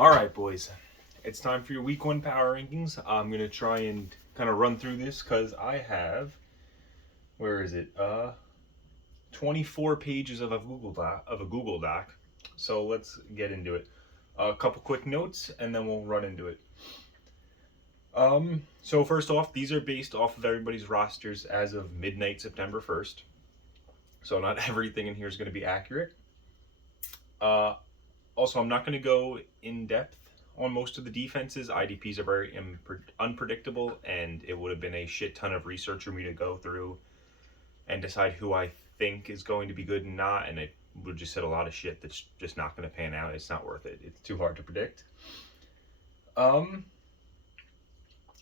All right, boys. It's time for your week one power rankings. I'm going to try and kind of run through this because I have, where is it? 24 pages of a Google Doc. So let's get into it. A couple quick notes and then we'll run into it. So first off, these are based off of everybody's rosters as of midnight September 1st. So not everything in here is going to be accurate. Also, I'm not going to go in depth on most of the defenses. IDPs are very unpredictable, and it would have been a shit ton of research for me to go through and decide who I think is going to be good and not, and it would just said a lot of shit that's just not going to pan out. It's not worth it. It's too hard to predict. I'm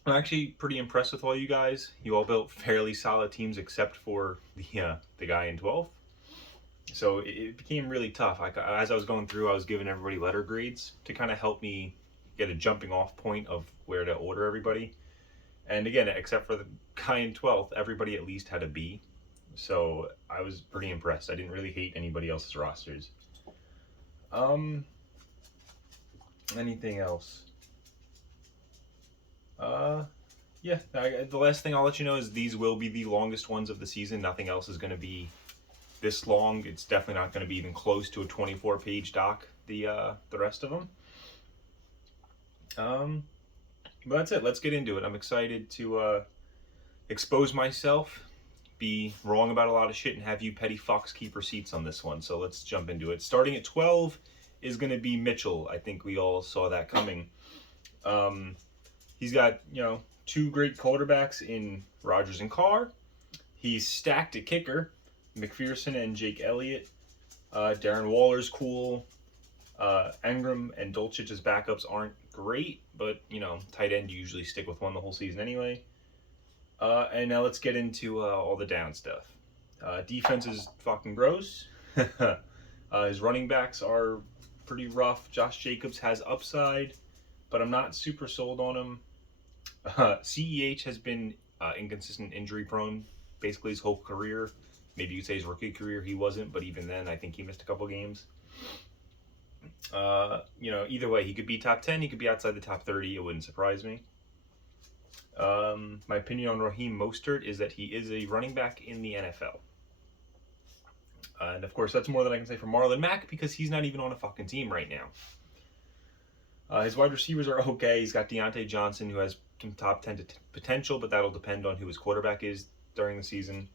actually pretty impressed with all you guys. You all built fairly solid teams except for the guy in 12th. So it became really tough. As I was going through, I was giving everybody letter grades to kind of help me get a jumping off point of where to order everybody. And again, except for the guy in 12th, everybody at least had a B. So I was pretty impressed. I didn't really hate anybody else's rosters. Anything else? Yeah, the last thing I'll let you know is these will be the longest ones of the season. Nothing else is going to be this long. It's definitely not going to be even close to a 24-page doc, the rest of them. But that's it. Let's get into it. I'm excited to expose myself, be wrong about a lot of shit, and have you petty fucks keep receipts on this one. So let's jump into it. Starting at 12 is going to be Mitchell. I think we all saw that coming. He's got, two great quarterbacks in Rodgers and Carr. He's stacked at kicker. McPherson and Jake Elliott. Darren Waller's cool. Engram and Dolcich's backups aren't great, but, tight end, you usually stick with one the whole season anyway. And now let's get into all the down stuff. Defense is fucking gross. His running backs are pretty rough. Josh Jacobs has upside, but I'm not super sold on him. CEH has been inconsistent, injury prone basically his whole career. Maybe you could say his rookie career he wasn't, but even then I think he missed a couple games. Either way, he could be top 10, he could be outside the top 30, it wouldn't surprise me. My opinion on Raheem Mostert is that he is a running back in the NFL. And of course, that's more than I can say for Marlon Mack because he's not even on a fucking team right now. His wide receivers are okay. He's got Deontay Johnson, who has some top 10 potential, but that'll depend on who his quarterback is during the season.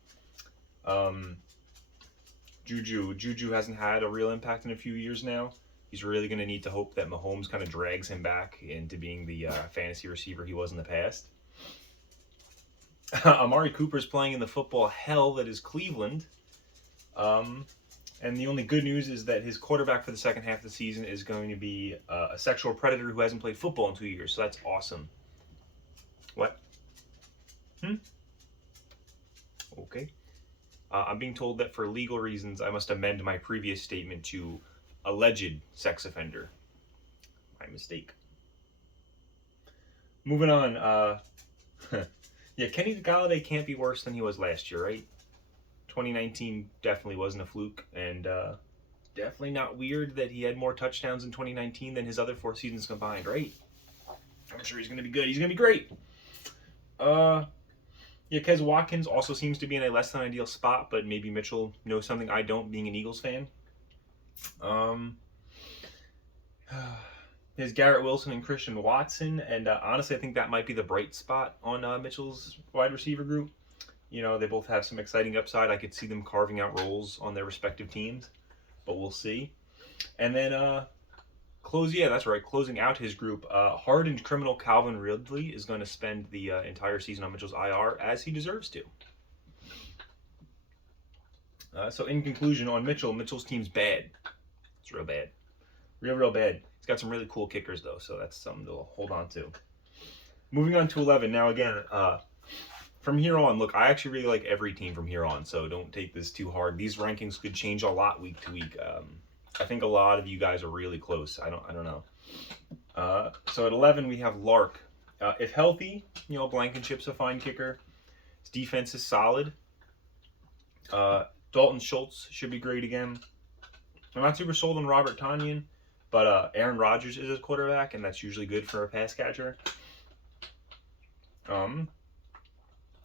Juju hasn't had a real impact in a few years now. He's really going to need to hope that Mahomes kind of drags him back into being the fantasy receiver he was in the past. Amari Cooper's playing in the football hell that is Cleveland. And the only good news is that his quarterback for the second half of the season is going to be a sexual predator who hasn't played football in 2 years. So that's awesome. What? Okay. I'm being told that for legal reasons, I must amend my previous statement to alleged sex offender. My mistake. Moving on. Yeah, Kenny Golladay can't be worse than he was last year, right? 2019 definitely wasn't a fluke, and definitely not weird that he had more touchdowns in 2019 than his other 4 seasons combined, right? I'm sure he's going to be good. He's going to be great. Yeah, Kez Watkins also seems to be in a less than ideal spot, but maybe Mitchell knows something I don't, being an Eagles fan. There's Garrett Wilson and Christian Watson, and honestly, I think that might be the bright spot on Mitchell's wide receiver group. They both have some exciting upside. I could see them carving out roles on their respective teams, but we'll see. And then closing out his group, hardened criminal Calvin Ridley is going to spend the entire season on Mitchell's IR, as he deserves to. So in conclusion, on Mitchell's team's bad. It's real bad. Real bad. He's got some really cool kickers, though, so that's something to hold on to. Moving on to 11. Now, again, from here on, look, I actually really like every team from here on, so don't take this too hard. These rankings could change a lot week to week. I think a lot of you guys are really close. I don't know. So at 11, we have Lark. If healthy, Blankenship's a fine kicker. His defense is solid. Dalton Schultz should be great again. I'm not super sold on Robert Tonyan, But Aaron Rodgers is his quarterback, and that's usually good for a pass catcher.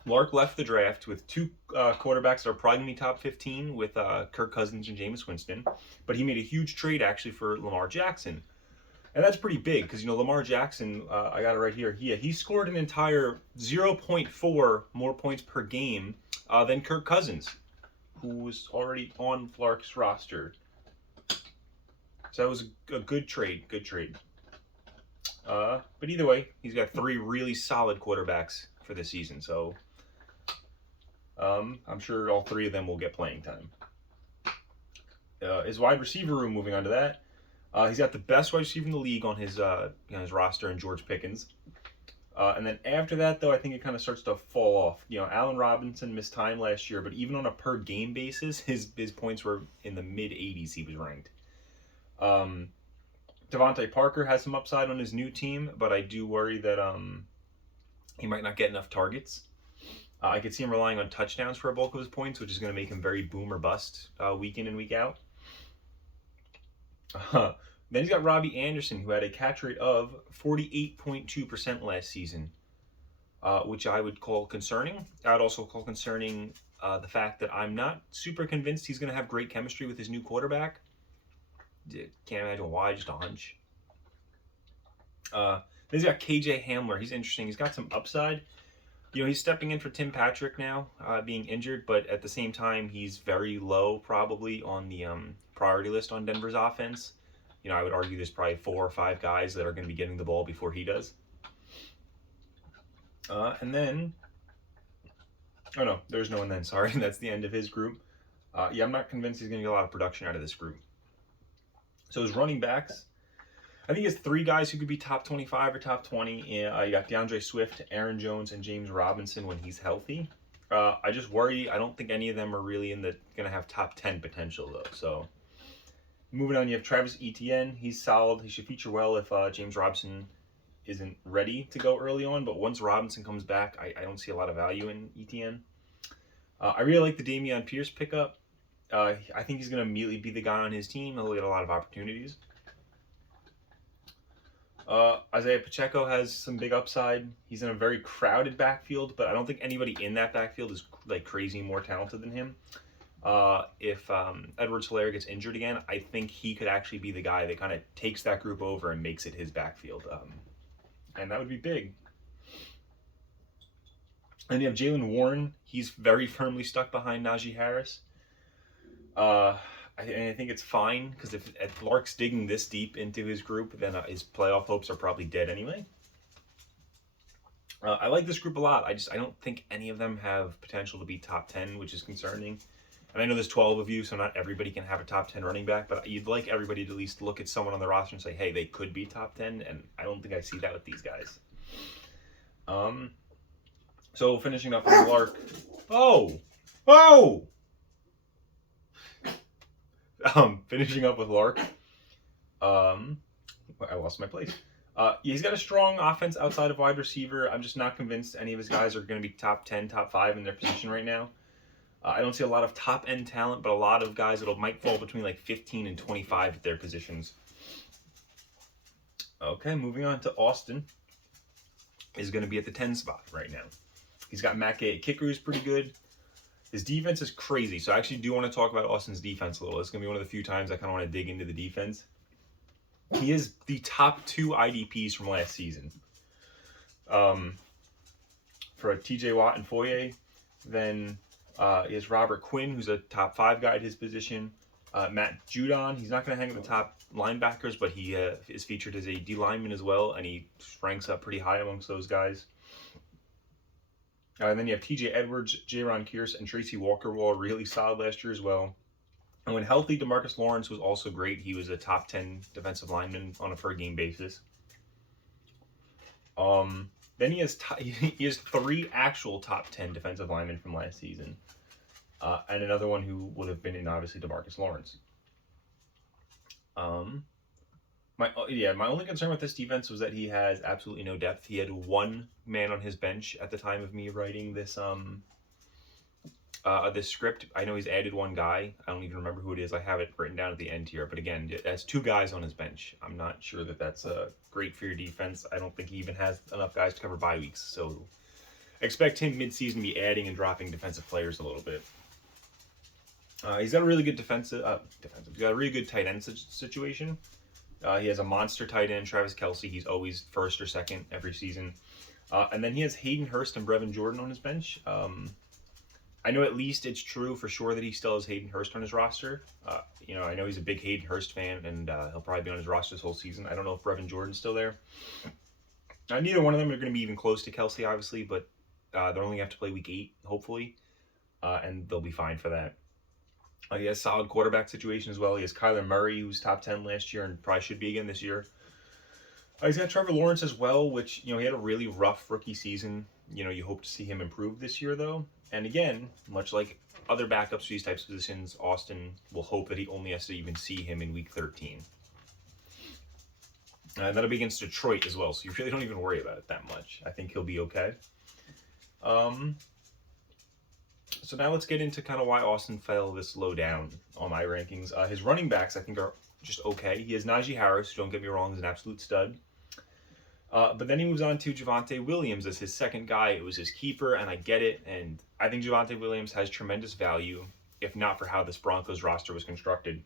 Lark left the draft with two quarterbacks that are probably going to be top 15 with Kirk Cousins and Jameis Winston. But he made a huge trade actually for Lamar Jackson. And that's pretty big because, Lamar Jackson, I got it right here. He scored an entire 0.4 more points per game than Kirk Cousins, who was already on Lark's roster. So that was a good trade. But either way, he's got 3 really solid quarterbacks for this season. So I'm sure all 3 of them will get playing time. His wide receiver room, moving on to that. He's got the best wide receiver in the league on his roster in George Pickens. And then after that, though, I think it kind of starts to fall off. Allen Robinson missed time last year, but even on a per game basis, his points were in the mid 80s. He was ranked. Devontae Parker has some upside on his new team, but I do worry that he might not get enough targets. I could see him relying on touchdowns for a bulk of his points, which is going to make him very boom or bust week in and week out. Then he's got Robbie Anderson, who had a catch rate of 48.2% last season, which I would call concerning. I would also call concerning the fact that I'm not super convinced he's going to have great chemistry with his new quarterback. Can't imagine why, just a hunch. Then he's got KJ Hamler. He's interesting. He's got some upside. He's stepping in for Tim Patrick now, being injured, but at the same time, he's very low probably on the priority list on Denver's offense. I would argue there's probably 4 or 5 guys that are going to be getting the ball before he does. And then, oh no, there's no one then, sorry. That's the end of his group. I'm not convinced he's going to get a lot of production out of this group. So his running backs, I think he has 3 guys who could be top 25 or top 20. You got DeAndre Swift, Aaron Jones, and James Robinson when he's healthy. I just worry. I don't think any of them are really going to have top 10 potential, though. So moving on, you have Travis Etienne. He's solid. He should feature well if James Robinson isn't ready to go early on. But once Robinson comes back, I don't see a lot of value in Etienne. I really like the Dameon Pierce pickup. I think he's going to immediately be the guy on his team. He'll get a lot of opportunities. Isaiah Pacheco has some big upside. He's in a very crowded backfield, but I don't think anybody in that backfield is like crazy more talented than him. If Edwards-Helaire gets injured again, I think he could actually be the guy that kind of takes that group over and makes it his backfield. And that would be big. And you have Jaylen Warren. He's very firmly stuck behind Najee Harris. I think it's fine because if Lark's digging this deep into his group, then his playoff hopes are probably dead anyway. I like this group a lot. I don't think any of them have potential to be top 10, which is concerning. And I know there's 12 of you, so not everybody can have a top 10 running back, but you'd like everybody to at least look at someone on the roster and say, hey, they could be top 10, and I don't think I see that with these guys. So finishing up with Lark. Finishing up with Lark. I lost my place. He's got a strong offense outside of wide receiver. I'm just not convinced any of his guys are going to be top 10, top 5 in their position right now. I don't see a lot of top-end talent, but a lot of guys that might fall between like 15 and 25 at their positions. Okay, moving on to Austin. Is going to be at the 10 spot right now. He's got Matt Gay. Kicker is pretty good. His defense is crazy, so I actually do want to talk about Austin's defense a little. It's going to be one of the few times I kind of want to dig into the defense. He is the top 2 IDPs from last season. For TJ Watt and Foye, then he has Robert Quinn, who's a top 5 guy at his position. Matt Judon, he's not going to hang with the top linebackers, but he is featured as a D lineman as well, and he ranks up pretty high amongst those guys. And then you have TJ Edwards, Jaron Kearse, and Tracy Walker were all really solid last year as well. And when healthy, DeMarcus Lawrence was also great. He was a top 10 defensive lineman on a per-game basis. Then he has 3 actual top 10 defensive linemen from last season. And another one who would have been in, obviously, DeMarcus Lawrence. My only concern with this defense was that he has absolutely no depth. He had 1 man on his bench at the time of me writing this This script, I know he's added one guy. I don't even remember who it is. I have it written down at the end here. But again, that's 2 guys on his bench. I'm not sure that that's great for your defense. I don't think he even has enough guys to cover bye weeks. So expect him midseason to be adding and dropping defensive players a little bit. He's got a really good defensive. He's got a really good tight end situation. He has a monster tight end, Travis Kelce. He's always first or second every season. And then he has Hayden Hurst and Brevin Jordan on his bench. I know at least it's true for sure that he still has Hayden Hurst on his roster. I know he's a big Hayden Hurst fan, and he'll probably be on his roster this whole season. I don't know if Brevin Jordan's still there. Neither one of them are going to be even close to Kelce, obviously, but they're only going to have to play week 8, hopefully, and they'll be fine for that. He has a solid quarterback situation as well. He has Kyler Murray, who was top 10 last year and probably should be again this year. He's got Trevor Lawrence as well, which, he had a really rough rookie season. You hope to see him improve this year, though. And again, much like other backups for these types of positions, Austin will hope that he only has to even see him in week 13. And that'll be against Detroit as well, so you really don't even worry about it that much. I think he'll be okay. So now let's get into kind of why Austin fell this low down on my rankings. His running backs, I think, are just okay. He has Najee Harris, who, don't get me wrong, is an absolute stud. But then he moves on to Javonte Williams as his second guy. It was his keeper, and I get it. And I think Javonte Williams has tremendous value, if not for how this Broncos roster was constructed.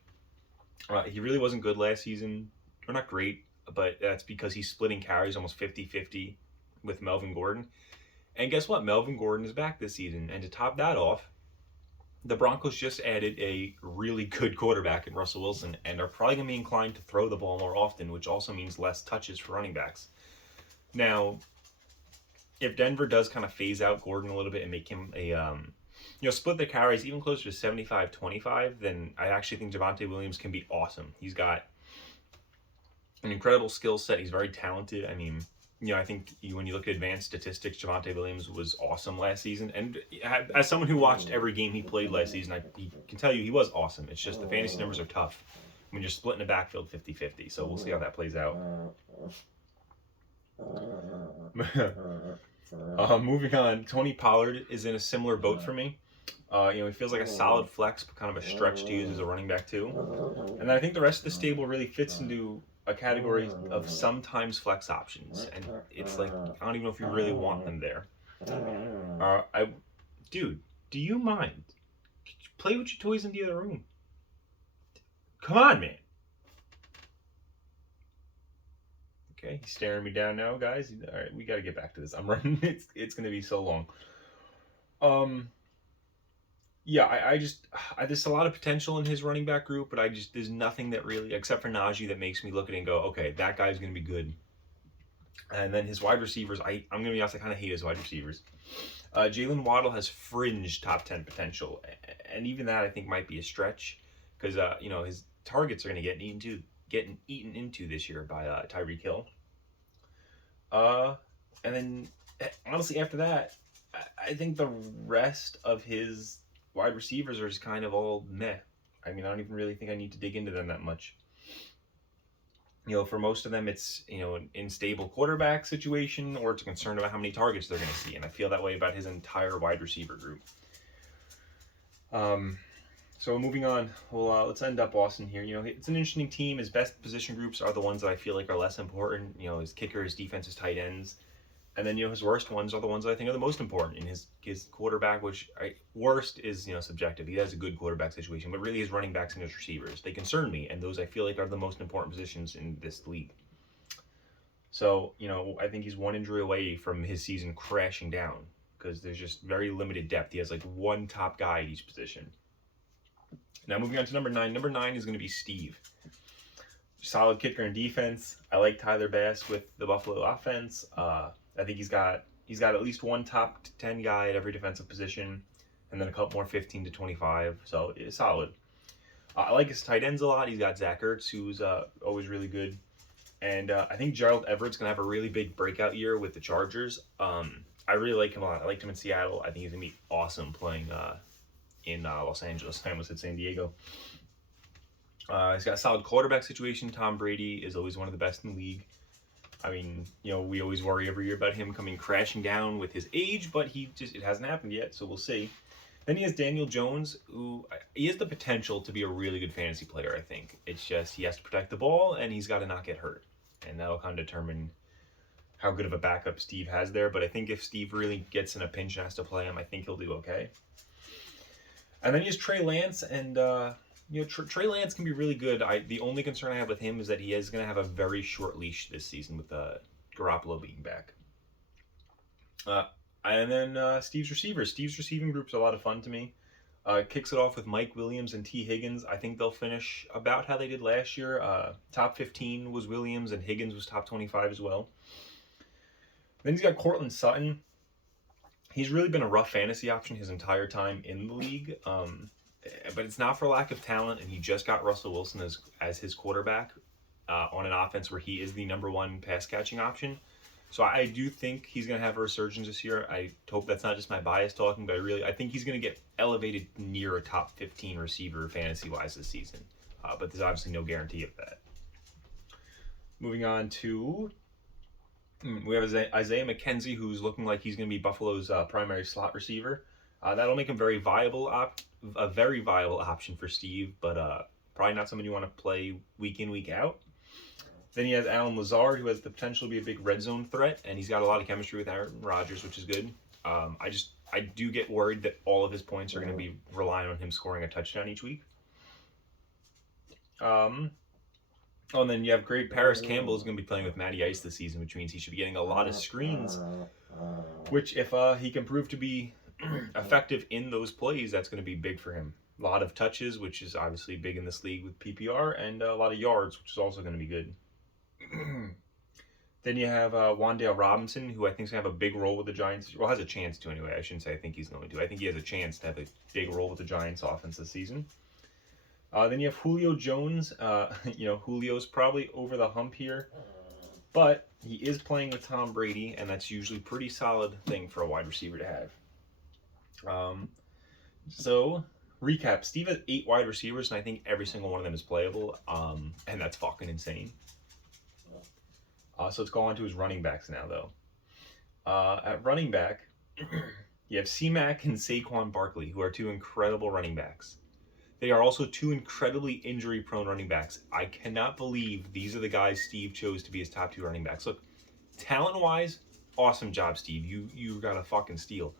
He really wasn't good last season. Or not great, but that's because he's splitting carries almost 50-50 with Melvin Gordon. And guess what? Melvin Gordon is back this season. And to top that off, the Broncos just added a really good quarterback in Russell Wilson and are probably going to be inclined to throw the ball more often, which also means less touches for running backs. Now, if Denver does kind of phase out Gordon a little bit and make him split the carries even closer to 75-25, then I actually think Javonte Williams can be awesome. He's got an incredible skill set. He's very talented. I mean, I think when you look at advanced statistics, Javonte Williams was awesome last season. And as someone who watched every game he played last season, I can tell you he was awesome. It's just the fantasy numbers are tough when you're splitting a backfield 50-50. So we'll see how that plays out. Moving on, Tony Pollard is in a similar boat for me. He feels like a solid flex, but kind of a stretch to use as a running back too. And then I think the rest of the stable really fits into a category of sometimes flex options, and it's like I don't even know if you really want them there. Dude, do you mind? Play with your toys in the other room. Come on, man. Okay, he's staring me down now, guys. All right, we got to get back to this. I'm running. It's going to be so long. Yeah, there's a lot of potential in his running back group, but there's nothing that really, except for Najee, that makes me look at it and go, okay, that guy's going to be good. And then his wide receivers, I'm going to be honest, I kind of hate his wide receivers. Jalen Waddle has fringe top 10 potential, and even that I think might be a stretch, because his targets are going to get eaten into this year by Tyreek Hill. And then honestly, after that, I think the rest of his wide receivers are just kind of all meh. I mean, I don't even really think I need to dig into them that much. For most of them, it's, an unstable quarterback situation, or it's a concern about how many targets they're going to see. And I feel that way about his entire wide receiver group. So moving on, well, let's end up Austin here. It's an interesting team. His best position groups are the ones that I feel like are less important. His kicker, his defense, his tight ends. And then, his worst ones are the ones that I think are the most important. In his quarterback, worst is, subjective. He has a good quarterback situation, but really his running backs and his receivers, they concern me. And those I feel like are the most important positions in this league. So, I think he's one injury away from his season crashing down because there's just very limited depth. He has like one top guy at each position. Now moving on to number 9. Number 9 is going to be Steve. Solid kicker and defense. I like Tyler Bass with the Buffalo offense. I think he's got at least one top 10 guy at every defensive position, and then a couple more 15-25. So it's solid. I like his tight ends a lot. He's got Zach Ertz, who's always really good, and I think Gerald Everett's gonna have a really big breakout year with the Chargers. I really like him a lot. I liked him in Seattle. I think he's gonna be awesome playing in Los Angeles. I almost said San Diego. He's got a solid quarterback situation. Tom Brady is always one of the best in the league. I mean, we always worry every year about him coming crashing down with his age, but it hasn't happened yet, so we'll see. Then he has Daniel Jones, who he has the potential to be a really good fantasy player, I think. It's just he has to protect the ball and he's got to not get hurt. And that'll kind of determine how good of a backup Steve has there. But I think if Steve really gets in a pinch and has to play him, I think he'll do okay. And then he has Trey Lance, and Trey Lance can be really good. The only concern I have with him is that he is going to have a very short leash this season with Garoppolo being back. And then Steve's receivers. Steve's receiving group's a lot of fun to me. Kicks it off with Mike Williams and T. Higgins. I think they'll finish about how they did last year. Top 15 was Williams, and Higgins was top 25 as well. Then he's got Cortland Sutton. He's really been a rough fantasy option his entire time in the league. But it's not for lack of talent, and he just got Russell Wilson as his quarterback on an offense where he is the number one pass-catching option. So I do think he's going to have a resurgence this year. I hope that's not just my bias talking, but I think he's going to get elevated near a top 15 receiver fantasy-wise this season. But there's obviously no guarantee of that. Moving on to... we have Isaiah McKenzie, who's looking like he's going to be Buffalo's primary slot receiver. That'll make him a very viable option for Steve, but probably not someone you want to play week in, week out. Then he has Alan Lazard, who has the potential to be a big red zone threat, and he's got a lot of chemistry with Aaron Rodgers, which is good. I do get worried that all of his points are going to be relying on him scoring a touchdown each week. And then you have Paris Campbell is going to be playing with Matty Ice this season, which means he should be getting a lot of screens, which if he can prove to be effective in those plays, that's going to be big for him. A lot of touches, which is obviously big in this league with PPR, and a lot of yards, which is also going to be good. Then you have Wan'Dale Robinson, who I think is going to have a big role with the Giants. Well, has a chance to anyway. I shouldn't say I think he's going to. I think he has a chance to have a big role with the Giants offense this season. Then you have Julio Jones. Julio's probably over the hump here, but he is playing with Tom Brady, and that's usually a pretty solid thing for a wide receiver to have. So, recap. Steve has 8 wide receivers, and I think every single one of them is playable, and that's fucking insane. So let's go on to his running backs now, though. At running back, you have C-Mac and Saquon Barkley, who are 2 incredible running backs. They are also 2 incredibly injury-prone running backs. I cannot believe these are the guys Steve chose to be his top 2 running backs. Look, talent-wise, awesome job, Steve. You got a fucking steal.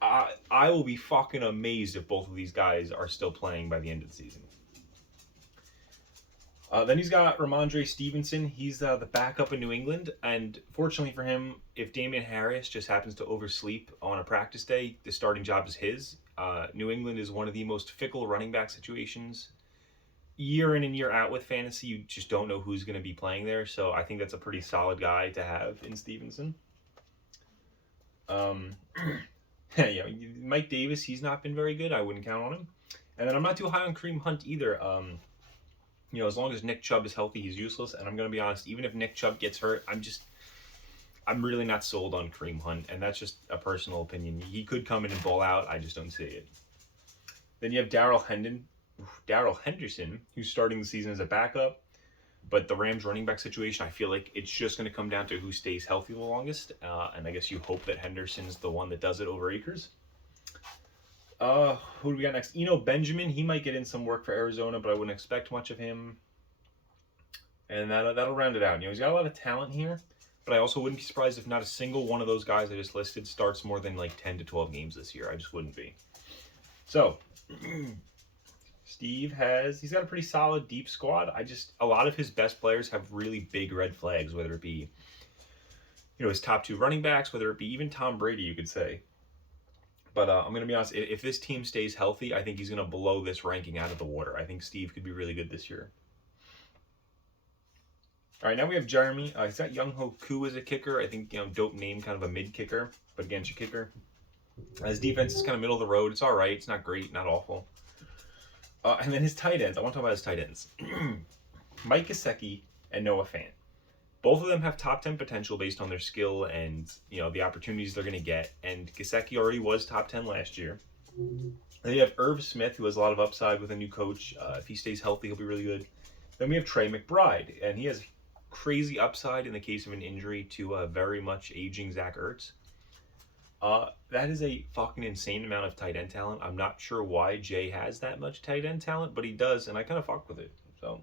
I will be fucking amazed if both of these guys are still playing by the end of the season. Then he's got Ramondre Stevenson. He's the backup in New England, and fortunately for him, if Damian Harris just happens to oversleep on a practice day, the starting job is his. New England is one of the most fickle running back situations. Year in and year out with fantasy, you just don't know who's going to be playing there, so I think that's a pretty solid guy to have in Stevenson. Mike Davis, he's not been very good. I wouldn't count on him. And then I'm not too high on Kareem Hunt either. As long as Nick Chubb is healthy, he's useless. And I'm going to be honest, even if Nick Chubb gets hurt, I'm really not sold on Kareem Hunt. And that's just a personal opinion. He could come in and ball out. I just don't see it. Then you have Darrell Henderson, who's starting the season as a backup. But the Rams running back situation, I feel like it's just going to come down to who stays healthy the longest. And I guess you hope that Henderson's the one that does it over Akers. Who do we got next? Benjamin, he might get in some work for Arizona, but I wouldn't expect much of him. And that'll round it out. He's got a lot of talent here, but I also wouldn't be surprised if not a single one of those guys I just listed starts more than like 10 to 12 games this year. I just wouldn't be. So, Steve he's got a pretty solid deep squad. A lot of his best players have really big red flags, whether it be, his top 2 running backs, whether it be even Tom Brady, you could say. But I'm going to be honest, if this team stays healthy, I think he's going to blow this ranking out of the water. I think Steve could be really good this year. All right, now we have Jeremy. He's got Young-Ho Koo as a kicker. I think, dope name, kind of a mid-kicker, but against your kicker. His defense is kind of middle of the road. It's all right. It's not great, not awful. And then his tight ends. I want to talk about his tight ends. Mike Gesicki and Noah Fant. Both of them have top 10 potential based on their skill and, the opportunities they're going to get. And Gesicki already was top 10 last year. Then you have Irv Smith, who has a lot of upside with a new coach. If he stays healthy, he'll be really good. Then we have Trey McBride, and he has crazy upside in the case of an injury to a very much aging Zach Ertz. That is a fucking insane amount of tight end talent. I'm not sure why Jay has that much tight end talent, but he does, and I kind of fuck with it. So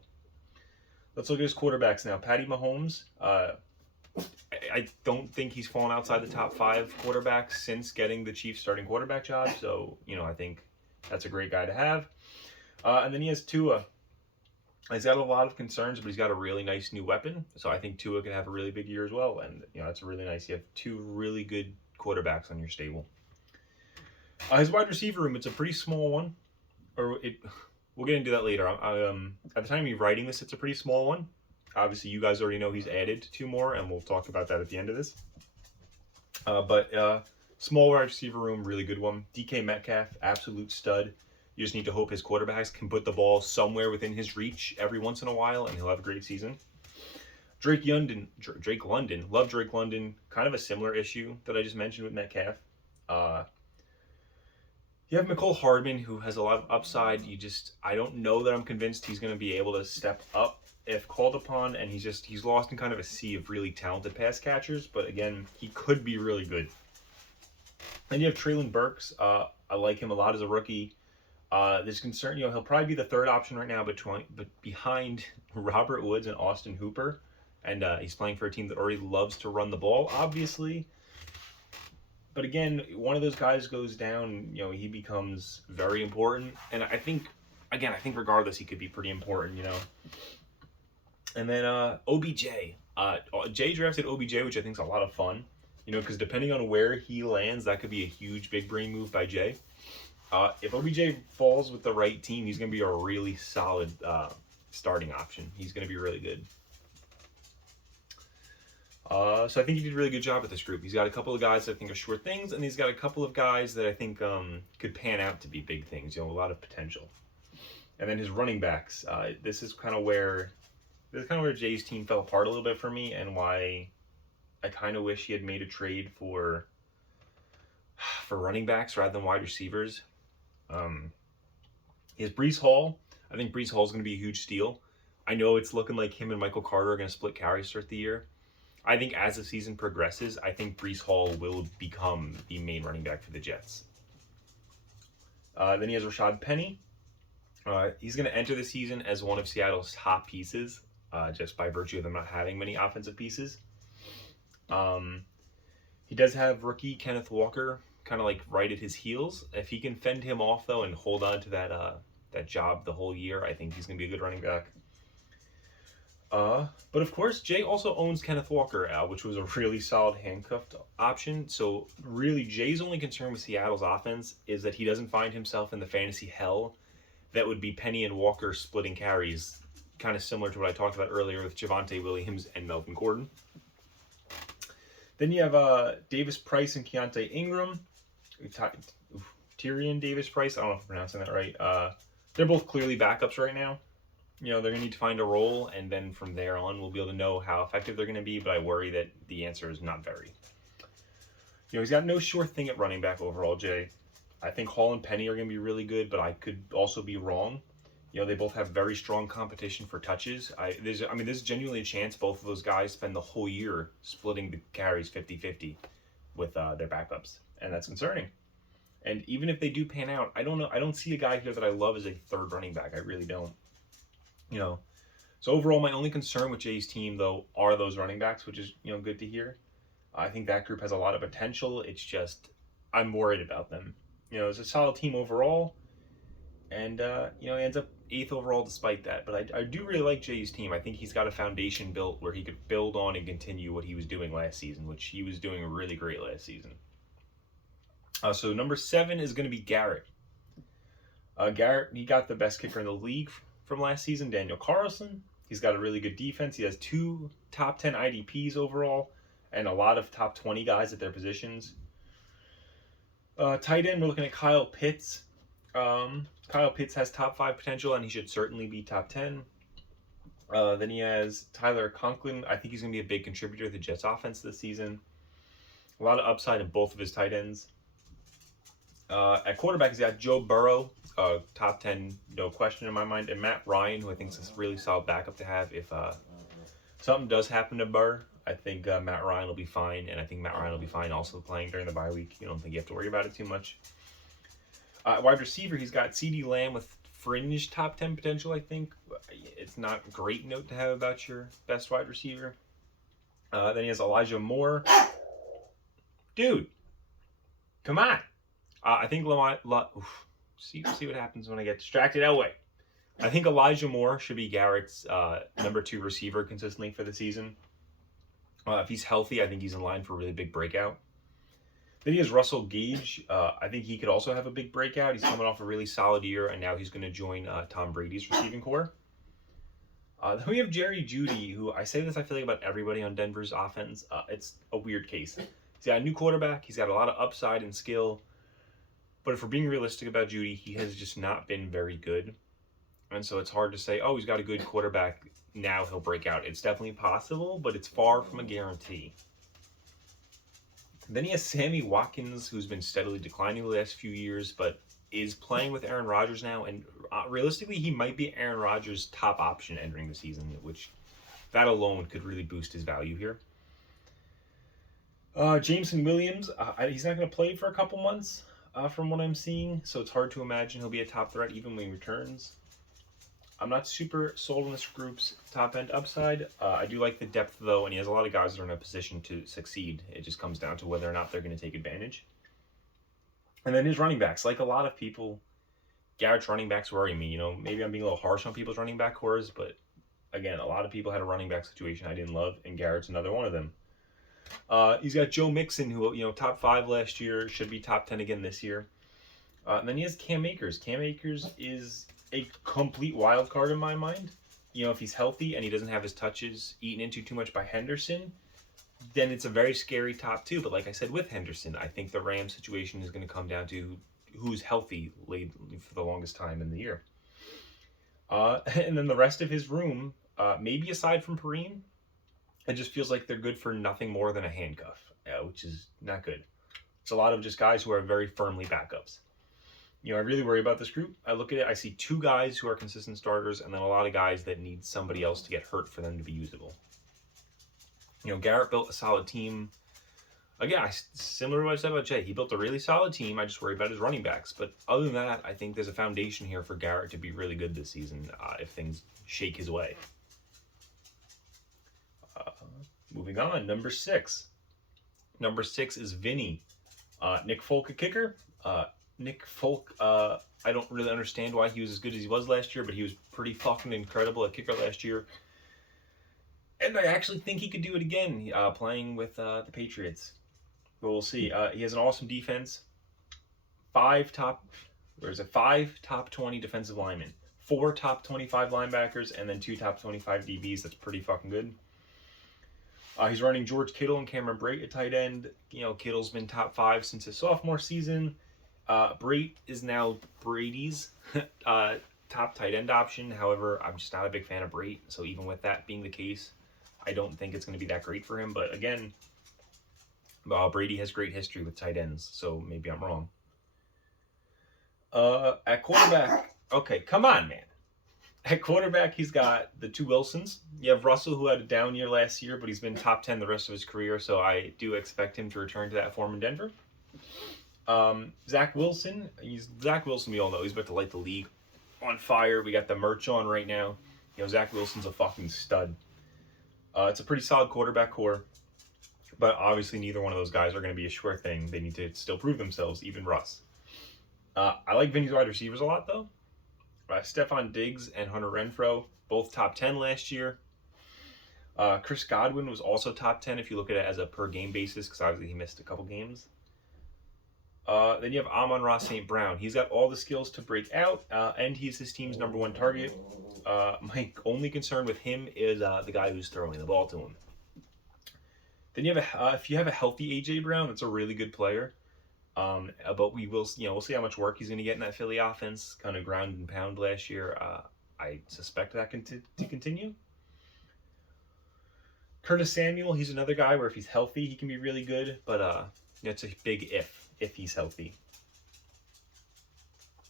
let's look at his quarterbacks now. Patty Mahomes. I don't think he's fallen outside the top 5 quarterbacks since getting the Chiefs starting quarterback job. So, I think that's a great guy to have. And then he has Tua. He's got a lot of concerns, but he's got a really nice new weapon. So I think Tua can have a really big year as well. And, that's really nice. You have 2 really good quarterbacks on your stable. His wide receiver room, it's a pretty small one. We'll get into that later. At the time of writing this, it's a pretty small one. Obviously, you guys already know he's added 2 more, and we'll talk about that at the end of this. But small wide receiver room, really good one. DK Metcalf, absolute stud. You just need to hope his quarterbacks can put the ball somewhere within his reach every once in a while, and he'll have a great season. Drake London. Love Drake London. Kind of a similar issue that I just mentioned with Metcalf. You have McCole Hardman, who has a lot of upside. I don't know that I'm convinced he's going to be able to step up if called upon, and he's lost in kind of a sea of really talented pass catchers, but again, he could be really good. Then you have Treylon Burks. I like him a lot as a rookie. There's concern, he'll probably be the 3rd option right now, but behind Robert Woods and Austin Hooper, and he's playing for a team that already loves to run the ball, obviously. But again, one of those guys goes down, he becomes very important, and I think regardless, he could be pretty important, And then OBJ. Jay drafted OBJ, which I think is a lot of fun, because depending on where he lands, that could be a huge big brain move by Jay. If OBJ falls with the right team, he's going to be a really solid starting option. He's going to be really good. So I think he did a really good job with this group. He's got a couple of guys that I think are sure things, and he's got a couple of guys that I think could pan out to be big things. A lot of potential. And then his running backs. This is kind of where Jay's team fell apart a little bit for me, and why I kind of wish he had made a trade for running backs rather than wide receivers. He has Breece Hall. I think Breece Hall is going to be a huge steal. I know it's looking like him and Michael Carter are going to split carries throughout the year. I think as the season progresses, I think Breece Hall will become the main running back for the Jets. Then he has Rashad Penny. He's going to enter the season as one of Seattle's top pieces, just by virtue of them not having many offensive pieces. He does have rookie Kenneth Walker kind of right at his heels. If he can fend him off, though, and hold on to that job the whole year, I think he's going to be a good running back. But of course, Jay also owns Kenneth Walker, which was a really solid handcuffed option. So really, Jay's only concern with Seattle's offense is that he doesn't find himself in the fantasy hell that would be Penny and Walker splitting carries, kind of similar to what I talked about earlier with Javonte Williams and Melvin Gordon. Then you have Davis Price and Keontae Ingram. Tyrion Davis Price. I don't know if I'm pronouncing that right. They're both clearly backups right now. They're going to need to find a role, and then from there on, we'll be able to know how effective they're going to be, but I worry that the answer is not very. He's got no sure thing at running back overall, Jay. I think Hall and Penny are going to be really good, but I could also be wrong. They both have very strong competition for touches. There's genuinely a chance both of those guys spend the whole year splitting the carries 50-50 with their backups, and that's concerning. And even if they do pan out, I don't know. I don't see a guy here that I love as a 3rd running back. I really don't. So overall, my only concern with Jay's team, though, are those running backs, which is, good to hear. I think that group has a lot of potential. It's just, I'm worried about them. It's a solid team overall, and, he ends up 8th overall despite that. But I do really like Jay's team. I think he's got a foundation built where he could build on and continue what he was doing last season, which he was doing really great last season. So number 7 is going to be Garrett. Garrett, he got the best kicker in the league from last season, Daniel Carlson. He's got a really good defense. He has 2 top 10 IDPs overall and a lot of top 20 guys at their positions. Tight end, we're looking at Kyle Pitts. Kyle Pitts has top 5 potential, and he should certainly be top 10. Then he has Tyler Conklin. I think he's going to be a big contributor to the Jets offense this season. A lot of upside in both of his tight ends. At quarterback, he's got Joe Burrow, top 10, no question in my mind, and Matt Ryan, who I think is a really solid backup to have if something does happen to Burr, I think Matt Ryan will be fine, and I think Matt Ryan will be fine also playing during the bye week. You don't think you have to worry about it too much. Wide receiver, he's got CeeDee Lamb with fringe top 10 potential, I think. It's not a great note to have about your best wide receiver. Then he has Elijah Moore. Dude, come on. I think see what happens when I get distracted. Elway. I think Elijah Moore should be Garrett's number 2 receiver consistently for the season. If he's healthy, I think he's in line for a really big breakout. Then he has Russell Gage. I think he could also have a big breakout. He's coming off a really solid year, and now he's going to join Tom Brady's receiving core. Then we have Jerry Jeudy, who I say this, I feel like, about everybody on Denver's offense. It's a weird case. He's got a new quarterback. He's got a lot of upside and skill. But if we're being realistic about Jeudy, he has just not been very good. And so it's hard to say, oh, he's got a good quarterback, now he'll break out. It's definitely possible, but it's far from a guarantee. Then he has Sammy Watkins, who's been steadily declining the last few years, but is playing with Aaron Rodgers now. And realistically, he might be Aaron Rodgers' top option entering the season, which that alone could really boost his value here. Jameson Williams, he's not going to play for a couple months from what I'm seeing, so it's hard to imagine he'll be a top threat even when he returns. I'm not super sold on this group's top-end upside. I do like the depth, though, and he has a lot of guys that are in a position to succeed. It just comes down to whether or not they're going to take advantage. And then his running backs. Like a lot of people, Garrett's running backs worry me. You know, maybe I'm being a little harsh on people's running back cores, but again, a lot of people had a running back situation I didn't love, and Garrett's another one of them. He's got Joe Mixon, who, top 5 last year, should be top 10 again this year. And then he has Cam Akers. Cam Akers is a complete wild card in my mind. If he's healthy and he doesn't have his touches eaten into too much by Henderson, then it's a very scary top 2. But like I said with Henderson, I think the Rams situation is going to come down to who's healthy late for the longest time in the year. And then the rest of his room, maybe aside from Perrine, it just feels like they're good for nothing more than a handcuff, which is not good. It's a lot of just guys who are very firmly backups. I really worry about this group. I look at it, I see 2 guys who are consistent starters, and then a lot of guys that need somebody else to get hurt for them to be usable. Garrett built a solid team. Again, similar to what I said about Jay, he built a really solid team. I just worry about his running backs. But other than that, I think there's a foundation here for Garrett to be really good this season if things shake his way. Moving on, number 6. Number 6 is Vinny. Nick Folk, a kicker. Nick Folk, I don't really understand why he was as good as he was last year, but he was pretty fucking incredible at kicker last year. And I actually think he could do it again, playing with the Patriots. But we'll see. He has an awesome defense. 5 top 20 defensive linemen. 4 top 25 linebackers, and then 2 top 25 DBs. That's pretty fucking good. He's running George Kittle and Cameron Brate at tight end. Kittle's been top 5 since his sophomore season. Brate is now Brady's top tight end option. However, I'm just not a big fan of Brate. So even with that being the case, I don't think it's going to be that great for him. But again, Brady has great history with tight ends. So maybe I'm wrong. At quarterback, okay, come on, man. At quarterback, he's got the 2 Wilsons. You have Russell, who had a down year last year, but he's been top 10 the rest of his career. So I do expect him to return to that form in Denver. Zach Wilson, we all know, he's about to light the league on fire. We got the merch on right now. Zach Wilson's a fucking stud. It's a pretty solid quarterback core, but obviously neither one of those guys are going to be a sure thing. They need to still prove themselves, even Russ. I like Vinny's wide receivers a lot, though. Stephon Diggs and Hunter Renfrow, both top 10 last year. Chris Godwin was also top 10 if you look at it as a per game basis, because obviously he missed a couple games. Then you have Amon-Ra St. Brown. He's got all the skills to break out, and he's his team's number 1 target. My only concern with him is the guy who's throwing the ball to him. Then you have if you have a healthy AJ Brown, that's a really good player. But we'll see how much work he's going to get in that Philly offense. Kind of ground and pound last year. I suspect that to continue. Curtis Samuel, he's another guy where if he's healthy, he can be really good. But it's a big if he's healthy.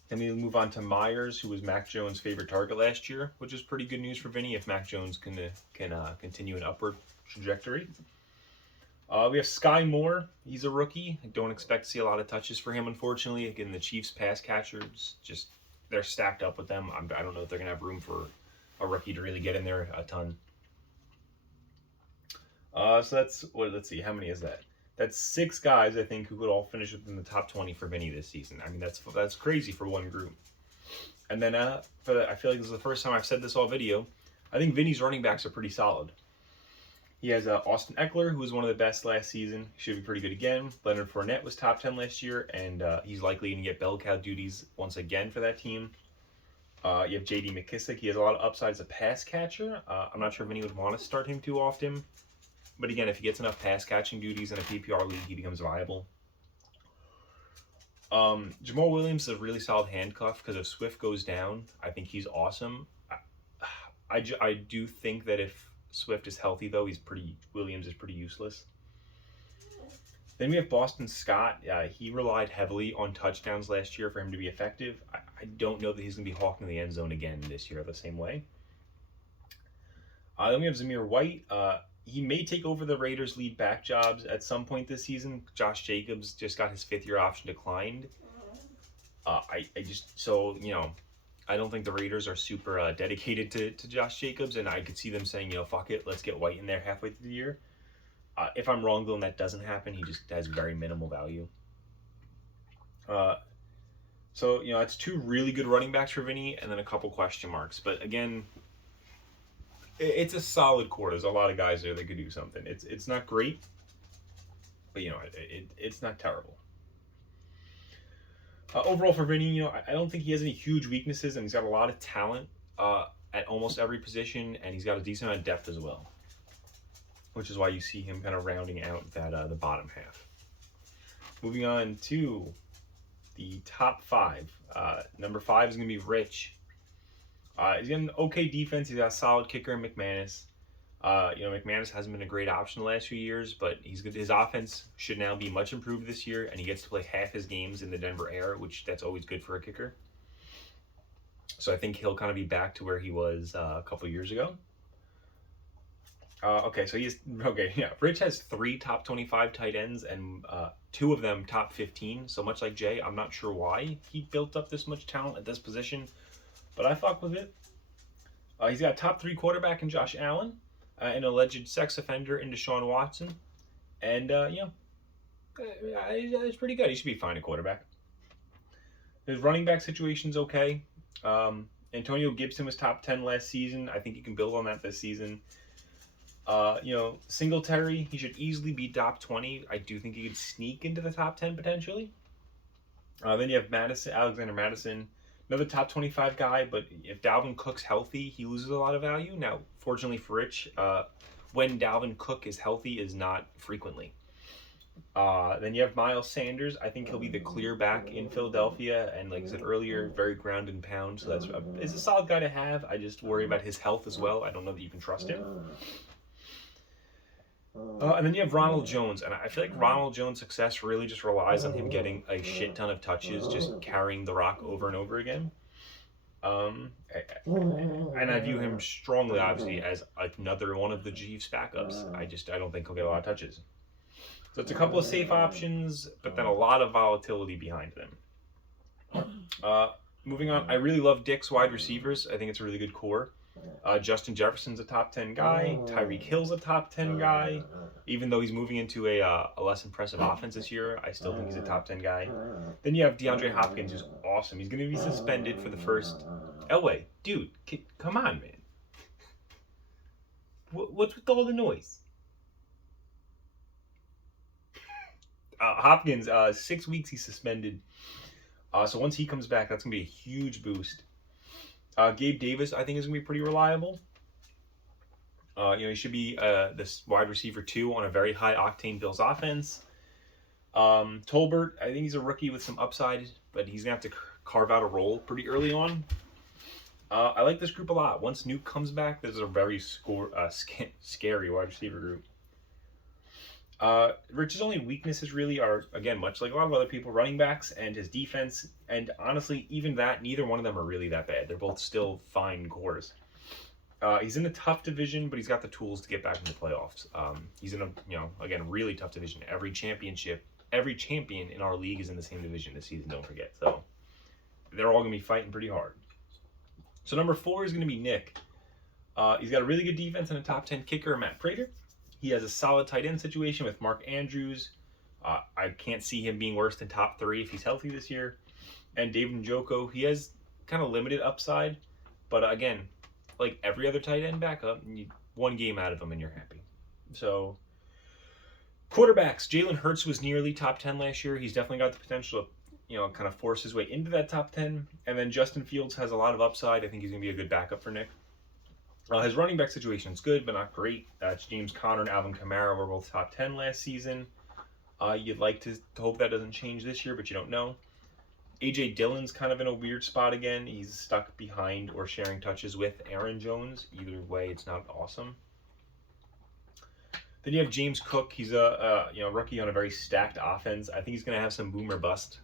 Then we move on to Myers, who was Mac Jones' favorite target last year, which is pretty good news for Vinny if Mac Jones can continue an upward trajectory. We have Sky Moore. He's a rookie. I don't expect to see a lot of touches for him, unfortunately. Again, the Chiefs pass catchers, just they're stacked up with them. I don't know if they're going to have room for a rookie to really get in there a ton. So that's let's see, how many is that? That's 6 guys I think who could all finish within the top 20 for Vinny this season. I mean that's crazy for one group. And then I feel like this is the first time I've said this all video. I think Vinny's running backs are pretty solid. He has Austin Eckler, who was one of the best last season. Should be pretty good again. Leonard Fournette was top 10 last year, and he's likely going to get bell cow duties once again for that team. You have J.D. McKissick. He has a lot of upside as a pass catcher. I'm not sure if anyone would want to start him too often. But again, if he gets enough pass catching duties in a PPR league, he becomes viable. Jamal Williams is a really solid handcuff because if Swift goes down, I think he's awesome. I do think that if Swift is healthy, though, Williams is pretty useless. Then we have Boston Scott. He relied heavily on touchdowns last year for him to be effective. I don't know that he's going to be hawking the end zone again this year the same way. Then we have Zamir White. He may take over the Raiders' lead back jobs at some point this season. Josh Jacobs just got his 5th-year option declined. I don't think the Raiders are super dedicated to Josh Jacobs, and I could see them saying, fuck it, let's get White in there halfway through the year. If I'm wrong, though, and that doesn't happen, he just has very minimal value. That's 2 really good running backs for Vinny, and then a couple question marks. But again, it's a solid core. There's a lot of guys there that could do something. It's not great, but it's not terrible. Overall for Vinny, I don't think he has any huge weaknesses, and he's got a lot of talent at almost every position, and he's got a decent amount of depth as well, which is why you see him kind of rounding out that the bottom half. Moving on to the top 5. Number 5 is going to be Rich. He's got an okay defense. He's got a solid kicker in McManus. McManus hasn't been a great option the last few years, but his offense should now be much improved this year, and he gets to play half his games in the Denver air, which that's always good for a kicker. So I think he'll kind of be back to where he was a couple years ago. Rich has 3 top 25 tight ends and 2 of them top 15. So much like Jay, I'm not sure why he built up this much talent at this position, but I fuck with it. He's got a top 3 quarterback in Josh Allen, an alleged sex offender in Deshaun Watson, and it's pretty good. He should be fine at quarterback. His running back situation's okay. Antonio Gibson was top 10 last season. I think he can build on that this season. Singletary, he should easily be top 20. I do think he could sneak into the top 10 potentially. Then you have Alexander Madison, another top 25 guy, but if Dalvin Cook's healthy, he loses a lot of value. Now, fortunately for Rich, when Dalvin Cook is healthy is not frequently. Then you have Miles Sanders. I think he'll be the clear back in Philadelphia, and like I said earlier, very ground and pound, so it's a solid guy to have. I just worry about his health as well. I don't know that you can trust him. And then you have Ronald Jones, and I feel like Ronald Jones' success really just relies on him getting a shit ton of touches, just carrying the rock over and over again. And I view him strongly, obviously, as another one of the Chiefs' backups. I don't think he'll get a lot of touches. So it's a couple of safe options, but then a lot of volatility behind them. Moving on, I really love Dick's wide receivers. I think it's a really good core. Justin Jefferson's a top 10 guy. Tyreek Hill's a top 10 guy. Even though he's moving into a less impressive offense this year, I still think he's a top 10 guy. Then you have DeAndre Hopkins, who's awesome. He's going to be suspended for the first... Elway, dude, come on, man. What's with all the noise? Hopkins, 6 weeks he's suspended. So once he comes back, that's going to be a huge boost. Gabe Davis, I think, is going to be pretty reliable. He should be this wide receiver 2 on a very high-octane Bills offense. Tolbert, I think he's a rookie with some upside, but he's going to have to carve out a role pretty early on. I like this group a lot. Once Nuke comes back, this is a very scary wide receiver group. Rich's only weaknesses really are, again, much like a lot of other people, running backs and his defense. And honestly, even that, neither one of them are really that bad. They're both still fine cores. He's in a tough division, but he's got the tools to get back in the playoffs. He's in a, again, really tough division. Every champion in our league is in the same division this season, don't forget. So they're all going to be fighting pretty hard. So number 4 is going to be Nick. He's got a really good defense and a top 10 kicker, Matt Prater. He has a solid tight end situation with Mark Andrews. I can't see him being worse than top 3 if he's healthy this year. And David Njoku, he has kind of limited upside, but again, like every other tight end backup, you need one game out of him and you're happy. So, quarterbacks, Jalen Hurts was nearly top 10 last year. He's definitely got the potential to, kind of force his way into that top 10. And then Justin Fields has a lot of upside. I think he's going to be a good backup for Nick. His running back situation is good, but not great. It's James Conner and Alvin Kamara were both top 10 last season. You'd like to hope that doesn't change this year, but you don't know. A.J. Dillon's kind of in a weird spot again. He's stuck behind or sharing touches with Aaron Jones. Either way, it's not awesome. Then you have James Cook. He's a rookie on a very stacked offense. I think he's going to have some boom or bust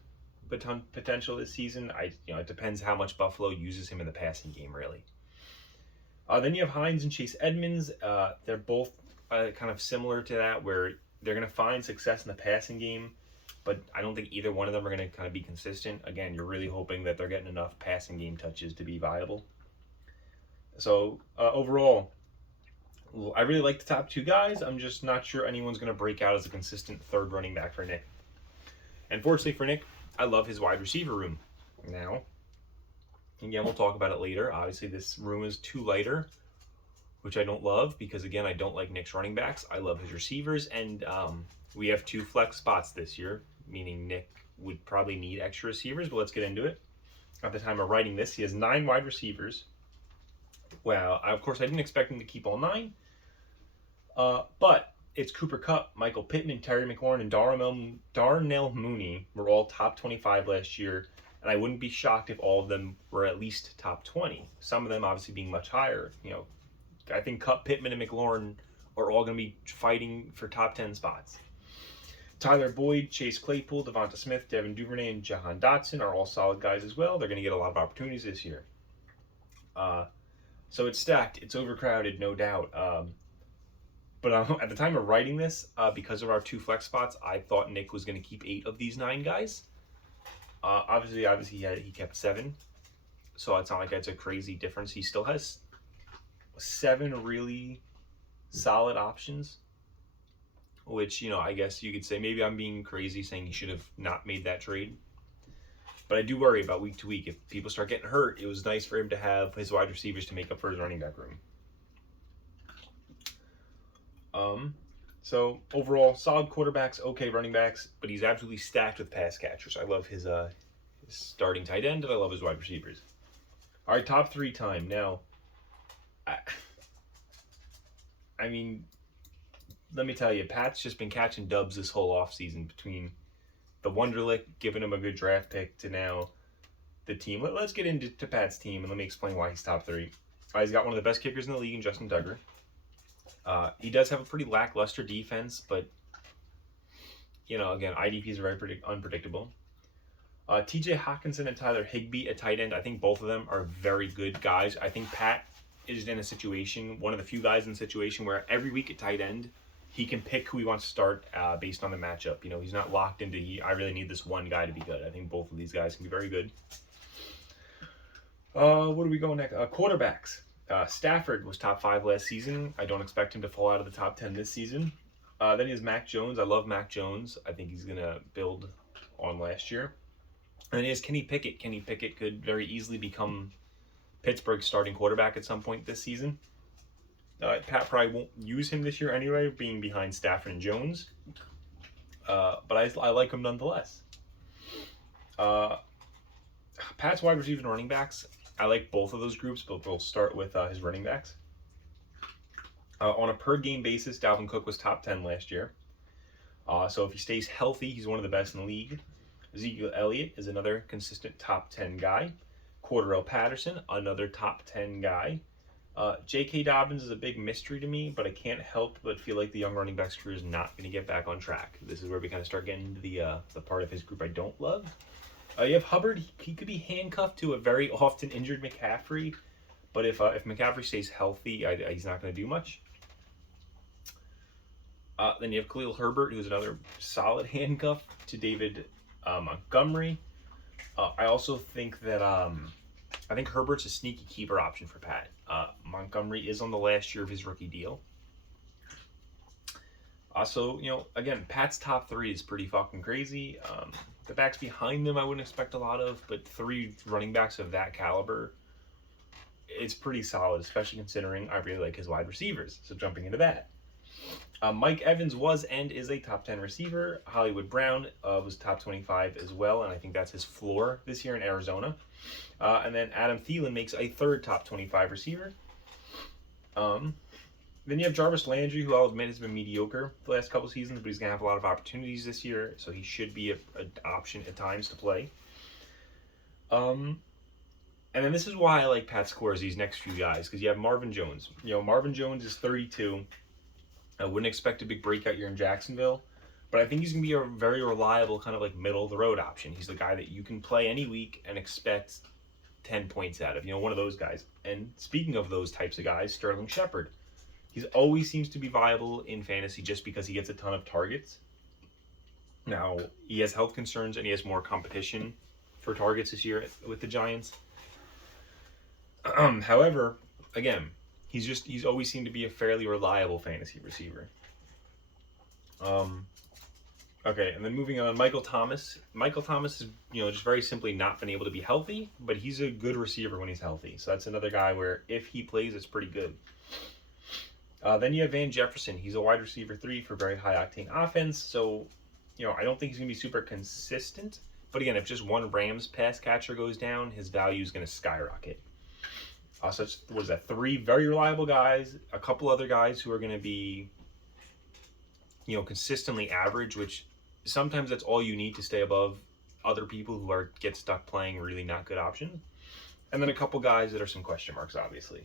potential this season. It depends how much Buffalo uses him in the passing game, really. Then you have Hines and Chase Edmonds. They're both kind of similar to that, where they're going to find success in the passing game, but I don't think either one of them are going to kind of be consistent. Again, you're really hoping that they're getting enough passing game touches to be viable. So overall, I really like the top 2 guys. I'm just not sure anyone's going to break out as a consistent third running back for Nick. And fortunately for Nick, I love his wide receiver room now. Again, we'll talk about it later. Obviously, this room is 2 lighter, which I don't love because, again, I don't like Nick's running backs. I love his receivers, and we have 2 flex spots this year, meaning Nick would probably need extra receivers, but let's get into it. At the time of writing this, he has 9 wide receivers. Wow, of course, I didn't expect him to keep all 9, but it's Cooper Kupp, Michael Pittman, Terry McLaurin, and Darnell Mooney were all top 25 last year. And I wouldn't be shocked if all of them were at least top 20. Some of them obviously being much higher. I think Kupp, Pittman, and McLaurin are all going to be fighting for top 10 spots. Tyler Boyd, Chase Claypool, Devonta Smith, Devin Duvernay, and Jahan Dotson are all solid guys as well. They're going to get a lot of opportunities this year. So it's stacked. It's overcrowded, no doubt. But at the time of writing this, because of our 2 flex spots, I thought Nick was going to keep 8 of these 9 guys. Obviously, he kept 7, so it's not like that's a crazy difference. He still has 7 really solid options, which, I guess you could say maybe I'm being crazy saying he should have not made that trade. But I do worry about week to week. If people start getting hurt, it was nice for him to have his wide receivers to make up for his running back room. So overall, solid quarterbacks, okay running backs, but he's absolutely stacked with pass catchers. I love his starting tight end, and I love his wide receivers. All right, top 3 time. Now, I mean, let me tell you, Pat's just been catching dubs this whole offseason between the Wonderlic giving him a good draft pick to now the team. Let's get into Pat's team, and let me explain why he's top 3. He's got one of the best kickers in the league in Justin Duggar. He does have a pretty lackluster defense, but, again, IDPs are very unpredictable. TJ Hawkinson and Tyler Higbee at tight end, I think both of them are very good guys. I think Pat is in a situation, one of the few guys in a situation where every week at tight end, he can pick who he wants to start based on the matchup. He's not locked into, I really need this one guy to be good. I think both of these guys can be very good. What do we go next? Quarterbacks. Stafford was top 5 last season. I don't expect him to fall out of the top 10 this season. Then he has Mac Jones. I love Mac Jones. I think he's going to build on last year. And then he has Kenny Pickett. Kenny Pickett could very easily become Pittsburgh's starting quarterback at some point this season. Pat probably won't use him this year anyway, being behind Stafford and Jones. But I like him nonetheless. Pat's wide receivers and running backs, I like both of those groups, but we'll start with his running backs. On a per-game basis, Dalvin Cook was top 10 last year. So if he stays healthy, he's one of the best in the league. Ezekiel Elliott is another consistent top 10 guy. Cordarrelle Patterson, another top 10 guy. J.K. Dobbins is a big mystery to me, but I can't help but feel like the young running back's career is not going to get back on track. This is where we kind of start getting into the part of his group I don't love. You have Hubbard. He could be handcuffed to a very often injured McCaffrey, but if McCaffrey stays healthy, he's not going to do much. Then you have Khalil Herbert, who's another solid handcuff to David Montgomery. I also think that I think Herbert's a sneaky keeper option for Pat. Montgomery is on the last year of his rookie deal. So, again, Pat's top three is pretty fucking crazy. The backs behind them I wouldn't expect a lot of, but three running backs of that caliber, it's pretty solid, especially considering I really like his wide receivers. So jumping into that. Mike Evans was and is a top 10 receiver. Hollywood Brown was top 25 as well, and I think that's his floor this year in Arizona. And then Adam Thielen makes a third top 25 receiver. Then you have Jarvis Landry, who I'll admit has been mediocre the last couple seasons, but he's going to have a lot of opportunities this year, so he should be an option at times to play. And then this is why I like Pat scores these next few guys, because you have Marvin Jones. Marvin Jones is 32. I wouldn't expect a big breakout year in Jacksonville, but I think he's going to be a very reliable kind of like middle-of-the-road option. He's the guy that you can play any week and expect 10 points out of, one of those guys. And speaking of those types of guys, Sterling Shepard. He always seems to be viable in fantasy just because he gets a ton of targets. Now, he has health concerns and he has more competition for targets this year with the Giants. However, again, he's always seemed to be a fairly reliable fantasy receiver. Okay, and then moving on, Michael Thomas. Michael Thomas is, just very simply not been able to be healthy, but he's a good receiver when he's healthy. So that's another guy where if he plays, it's pretty good. Then you have Van Jefferson. He's a wide receiver 3 for very high octane offense. So, I don't think he's going to be super consistent. But again, if just one Rams pass catcher goes down, his value is going to skyrocket. So what is that? 3 very reliable guys, a couple other guys who are going to be, consistently average, which sometimes that's all you need to stay above other people who get stuck playing really not good options. And then a couple guys that are some question marks, obviously.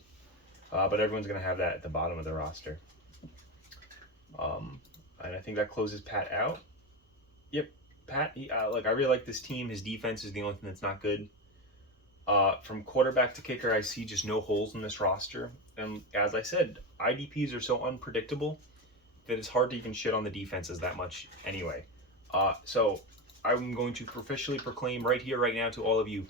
But everyone's going to have that at the bottom of the roster. And I think that closes Pat out. Yep, Pat, I really like this team. His defense is the only thing that's not good. From quarterback to kicker, I see just no holes in this roster. And as I said, IDPs are so unpredictable that it's hard to even shit on the defenses that much anyway. So I'm going to officially proclaim right here, right now to all of you,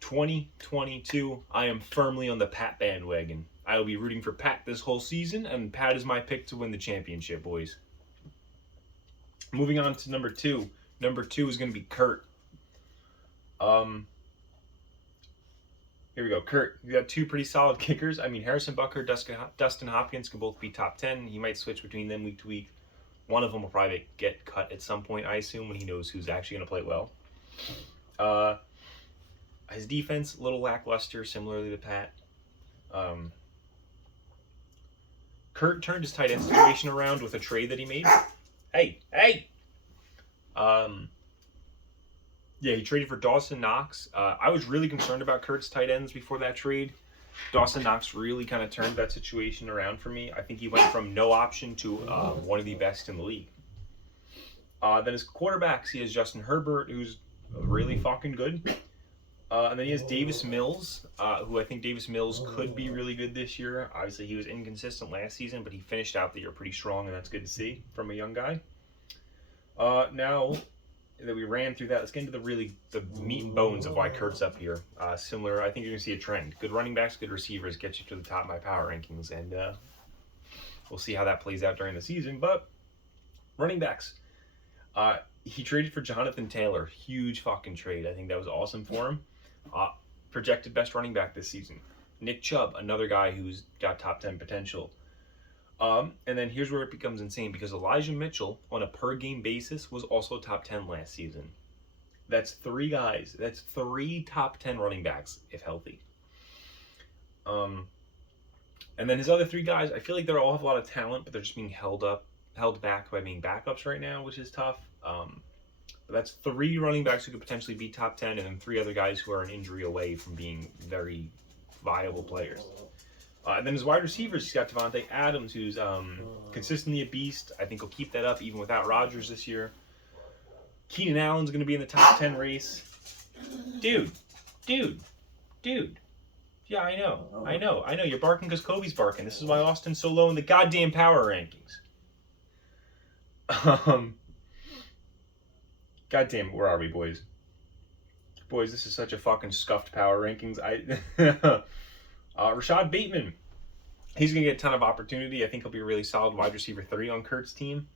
2022, I am firmly on the Pat bandwagon. I will be rooting for Pat this whole season, and Pat is my pick to win the championship, boys. Moving on to number 2. Number 2 is going to be Kurt. Here we go. Kurt, you got 2 pretty solid kickers. I mean, Harrison Butker, Dustin Hopkins can both be top 10. He might switch between them week to week. One of them will probably get cut at some point, I assume, when he knows who's actually going to play well. His defense, a little lackluster, similarly to Pat. Kurt turned his tight end situation around with a trade that he made. Hey! Yeah, he traded for Dawson Knox. I was really concerned about Kurt's tight ends before that trade. Dawson Knox really kind of turned that situation around for me. I think he went from no option to one of the best in the league. Then his quarterbacks, he has Justin Herbert, who's really fucking good. And then he has Davis Mills, who I think Davis Mills could be really good this year. Obviously, he was inconsistent last season, but he finished out the year pretty strong, and that's good to see from a young guy. Now that we ran through that, let's get into the meat and bones of why Kurt's up here. Similar, I think you're going to see a trend. Good running backs, good receivers get you to the top of my power rankings, and we'll see how that plays out during the season. But running backs. He traded for Jonathan Taylor. Huge fucking trade. I think that was awesome for him. Projected best running back this season. Nick Chubb, another guy who's got top 10 potential. And then here's where it becomes insane, because Elijah Mitchell, on a per-game basis, was also top 10 last season. That's 3 guys. That's 3 top 10 running backs, if healthy. And then his other 3 guys, I feel like they all have a lot of talent, but they're just being held back by being backups right now, which is tough. But that's 3 running backs who could potentially be top 10, and then 3 other guys who are an injury away from being very viable players. And then his wide receivers, he's got Devontae Adams, who's consistently a beast. I think he'll keep that up even without Rodgers this year. Keenan Allen's going to be in the top 10 race. Dude. Yeah, I know. You're barking because Kobe's barking. This is why Austin's so low in the goddamn power rankings. Goddamn, where are we, boys? Boys, this is such a fucking scuffed power rankings. Rashad Bateman. He's going to get a ton of opportunity. I think he'll be a really solid wide receiver 3 on Kurt's team.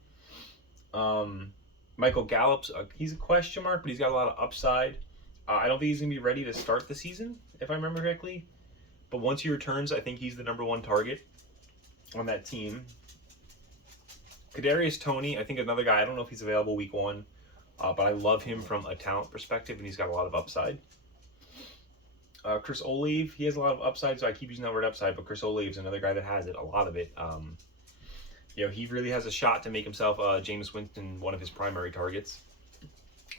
Michael Gallup's, he's a question mark, but he's got a lot of upside. I don't think he's going to be ready to start the season, if I remember correctly. But once he returns, I think he's the #1 target on that team. Kadarius Toney, I think another guy, I don't know if he's available week 1, but I love him from a talent perspective, and he's got a lot of upside. Chris Olave, he has a lot of upside, so I keep using that word upside, but Chris Olave's another guy that has it, a lot of it. He really has a shot to make himself Jameis Winston one of his primary targets.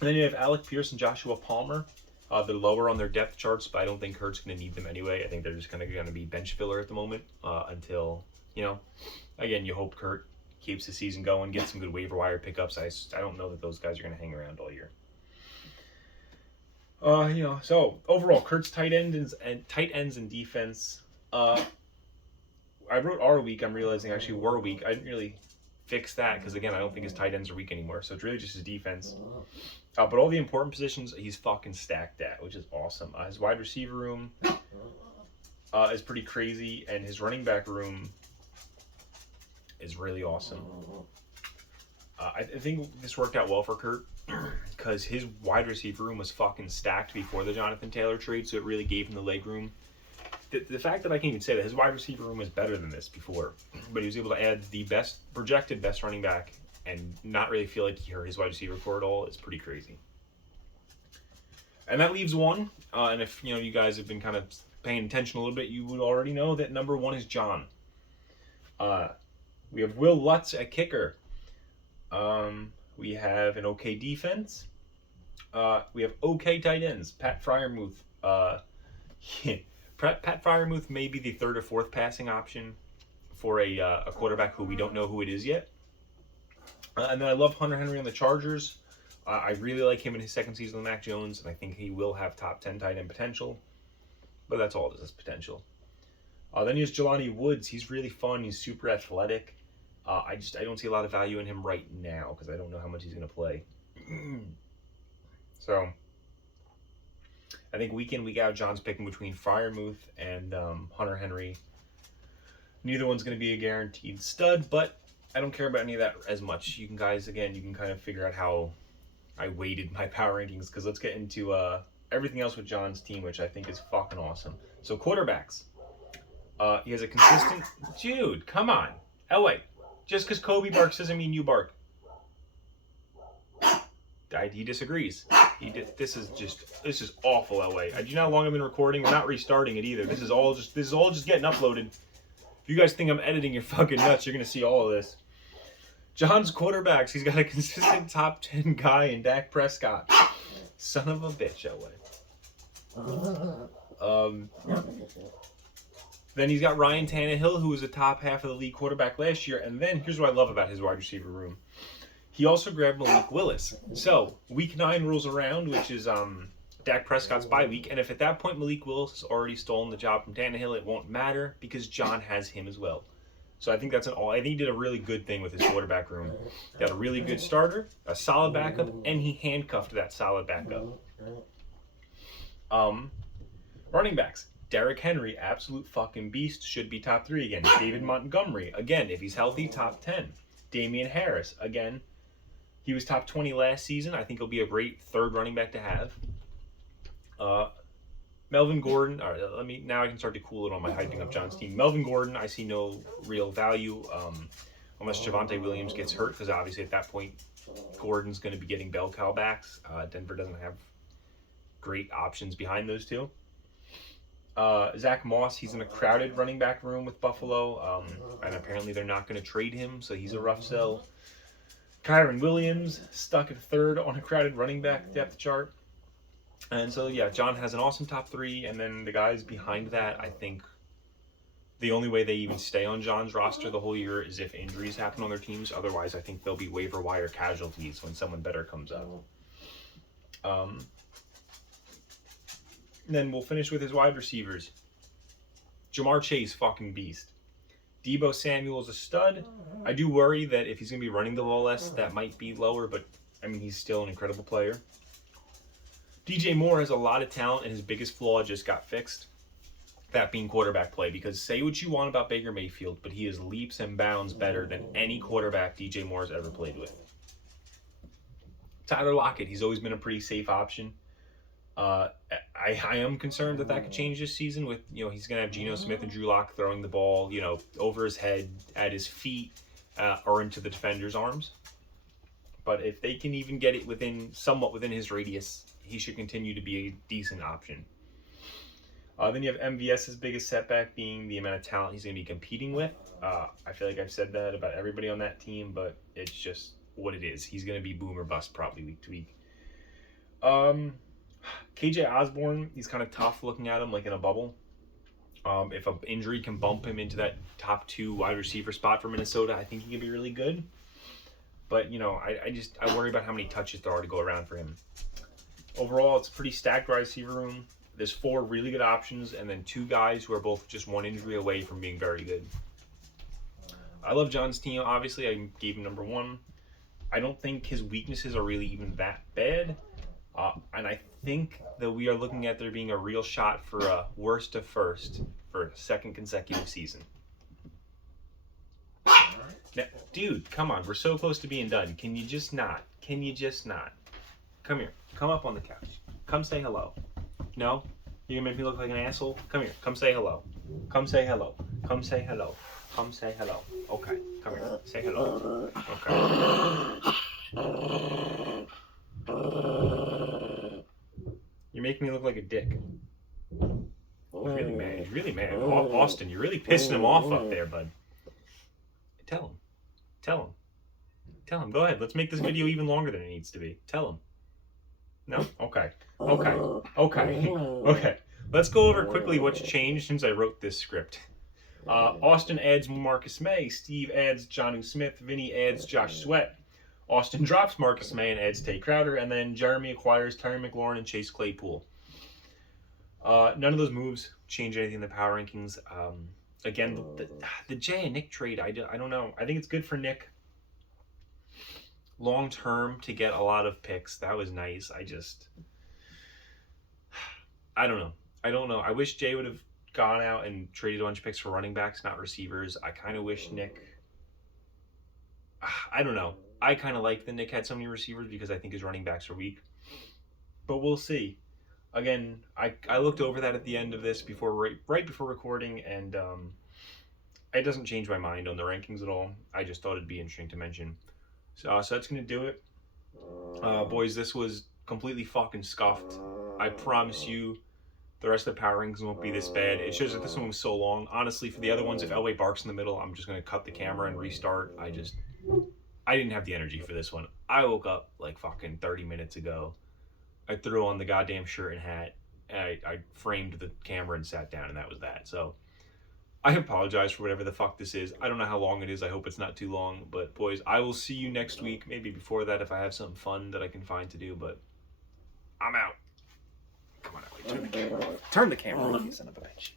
And then you have Alec Pierce and Joshua Palmer. They're lower on their depth charts, but I don't think Kurt's going to need them anyway. I think they're just going to be bench filler at the moment until, again, you hope Kurt keeps the season going, gets some good waiver wire pickups. I don't know that those guys are going to hang around all year. So overall, Kurt's tight ends and defense. I wrote our week. I'm realizing actually were weak. I didn't really fix that because again, I don't think his tight ends are weak anymore. So it's really just his defense. But all the important positions he's fucking stacked at, which is awesome. His wide receiver room is pretty crazy, and his running back room is really awesome. I think this worked out well for Kurt because his wide receiver room was fucking stacked before the Jonathan Taylor trade, so it really gave him the leg room. The fact that I can even say that his wide receiver room was better than this before, but he was able to add the projected best running back and not really feel like he hurt his wide receiver core at all is pretty crazy. And that leaves one, and if you guys have been kind of paying attention a little bit, you would already know that #1 is John. We have Will Lutz at kicker. We have an okay defense. We have okay tight ends. Pat Fryermuth. Pat Fryermuth may be the 3rd or 4th passing option for a quarterback who we don't know who it is yet. And then I love Hunter Henry on the Chargers. I really like him in his 2nd season with Mac Jones, and I think he will have top 10 tight end potential. But that's all it is potential. Then here's Jelani Woods. He's really fun. He's super athletic. I don't see a lot of value in him right now because I don't know how much he's going to play. So I think week in, week out, John's picking between Fryermuth and Hunter Henry. Neither one's going to be a guaranteed stud, but I don't care about any of that as much. You can kind of figure out how I weighted my power rankings because let's get into everything else with John's team, which I think is fucking awesome. So quarterbacks. He has a consistent... Dude, come on. Elway, just because Kobe barks doesn't mean you bark. He disagrees. This is awful, Elway. Do you know how long I've been recording? We're not restarting it either. This is all just getting uploaded. If you guys think I'm editing your fucking nuts, you're gonna see all of this. John's quarterbacks. He's got a consistent top 10 guy in Dak Prescott. Son of a bitch, Elway. Then he's got Ryan Tannehill, who was a top half of the league quarterback last year. And then here's what I love about his wide receiver room. He also grabbed Malik Willis. So week 9 rolls around, which is Dak Prescott's bye week. And if at that point Malik Willis has already stolen the job from Tannehill, it won't matter because John has him as well. So I think I think he did a really good thing with his quarterback room. Got a really good starter, a solid backup, and he handcuffed that solid backup. Running backs. Derrick Henry, absolute fucking beast, should be top 3 again. David Montgomery, again, if he's healthy, top 10. Damian Harris, again, he was top 20 last season. I think he'll be a great 3rd running back to have. Melvin Gordon, all right, now I can start to cool it on my hyping up John's team. Melvin Gordon, I see no real value unless Javonte Williams gets hurt, because obviously at that point, Gordon's going to be getting bell cow backs. Denver doesn't have great options behind those two. Zach Moss, he's in a crowded running back room with Buffalo, and apparently they're not going to trade him, so he's a rough sell. Kyron Williams, stuck at 3rd on a crowded running back depth chart. And so, yeah, John has an awesome top 3, and then the guys behind that, I think The only way they even stay on John's roster the whole year is if injuries happen on their teams. Otherwise, I think they'll be waiver wire casualties when someone better comes up. Then we'll finish with his wide receivers. Jamar Chase, fucking beast. Deebo Samuel's a stud. I do worry that if he's going to be running the ball less, that might be lower, but I mean, he's still an incredible player. DJ Moore has a lot of talent, and his biggest flaw just got fixed. That being quarterback play, because say what you want about Baker Mayfield, but he is leaps and bounds better than any quarterback DJ Moore has ever played with. Tyler Lockett, he's always been a pretty safe option. I am concerned that could change this season with, he's going to have Geno Smith and Drew Lock throwing the ball, over his head, at his feet, or into the defender's arms. But if they can even get it somewhat within his radius, he should continue to be a decent option. Then you have MVS's biggest setback being the amount of talent he's going to be competing with. I feel like I've said that about everybody on that team, but it's just what it is. He's going to be boom or bust probably week to week. KJ Osborne, he's kind of tough looking at him like in a bubble. If an injury can bump him into that top 2 wide receiver spot for Minnesota, I think he can be really good. But, I worry about how many touches there are to go around for him. Overall, it's a pretty stacked wide receiver room. There's 4 really good options, and then 2 guys who are both just 1 injury away from being very good. I love John's team, obviously. I gave him number 1. I don't think his weaknesses are really even that bad. And I think that we are looking at there being a real shot for a worst to first for a second consecutive season. Now, dude, come on. We're so close to being done. Can you just not? Can you just not? Come here. Come up on the couch. Come say hello. No? You're going to make me look like an asshole? Come here. Come say hello. Come say hello. Come say hello. Come say hello. Okay. Come here. Say hello. Okay. You're making me look like a dick. Oh, he's really mad. He's really mad. Austin, you're really pissing him off up there, bud. Tell him. Tell him. Tell him. Go ahead. Let's make this video even longer than it needs to be. Tell him. No? Okay. Okay. Okay. Okay. Let's go over quickly what's changed since I wrote this script. Austin adds Marcus May. Steve adds Jonnu Smith. Vinny adds Josh Sweat. Austin drops Marcus May and adds Tay Crowder. And then Jeremy acquires Terry McLaurin and Chase Claypool. None of those moves change anything in the power rankings. Again, the Jay and Nick trade, I don't know. I think it's good for Nick long term to get a lot of picks. That was nice. I don't know. I wish Jay would have gone out and traded a bunch of picks for running backs, not receivers. I kind of wish Nick, I don't know. I kind of like that Nick had so many receivers because I think his running backs are weak. But we'll see. Again, I looked over that at the end of this right before recording, and it doesn't change my mind on the rankings at all. I just thought it'd be interesting to mention. So that's going to do it. Boys, this was completely fucking scuffed. I promise you the rest of the power rankings won't be this bad. It's just that this one was so long. Honestly, for the other ones, if Elway barks in the middle, I'm just going to cut the camera and restart. I didn't have the energy for this one. I woke up like fucking 30 minutes ago. I threw on the goddamn shirt and hat. And I framed the camera and sat down, and that was that. So I apologize for whatever the fuck this is. I don't know how long it is. I hope it's not too long. But boys, I will see you next week. Maybe before that if I have something fun that I can find to do. But I'm out. Come on, Elway. Turn the camera off. Turn the camera off, you son of a bitch.